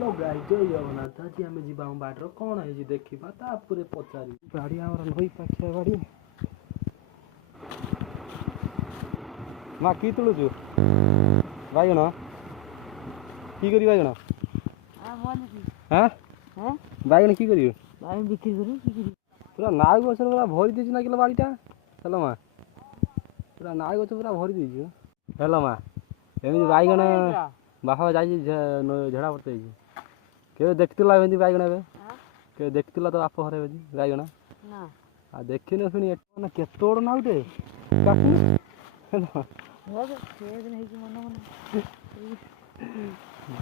Hello guys जय जगन्नाथ आज आम जा बाटर कौन है देखा तापर पचार गाड़ी आम नई पाखिया गाड़ी माँ कि तुलुचु बैगण कि करी बैगण हाँ बैगण कि करी बिक्री करी पूरा नाग गछ पूरा भरी देछि ना किलो बाड़ीटा हेलो माँ पूरा नाग गछ पूरा भरी देछि हेलो माँ एमती बैगण बापा जा झड़ा पड़ते के देखला एमती बैगण के देखला तो बाप घर बैगण आ देखिन पुणी केत बड़ नाउटे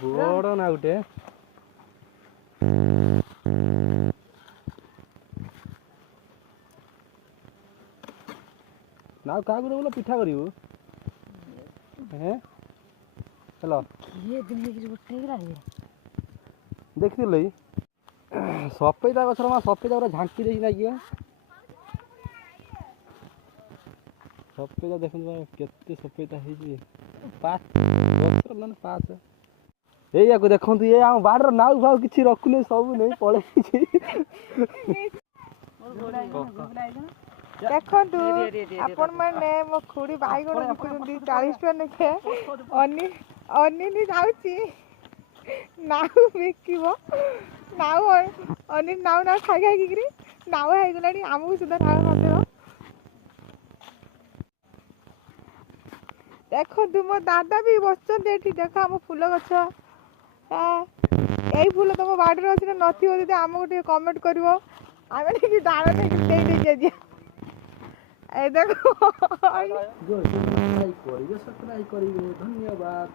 बड़ नाउटे नाउ क्या बोल पिठा करू हेलो देखिल सफेदा गछर माँ सफेदा पूरा झांकी देखी ना कि सफेदा देखते केते सफेदा पाँच या देखु ये आम बाड़र नाउ फाउ कि रखुने सब नहीं पड़े देखु आपण मैंने मो खुड़ी बैगण बिकुंती 40 टका नेखे अनिनी जाउची नाउ बिकिबो नाउ अनिनी नाउ ना खाई खाई किरी नाउ है गलानी आमु सुधा नाउ खादेबो देखो तुम दादा भी बसचन एठी देखो हम फूल गछ यही फूल तुम बाड़ी अच्छी नथिबो जदि आमको टिके कमेंट करिवो आमे टिके दाना टिके दे दे ए देखो सब्सक्राइब करिवे धन्यवाद।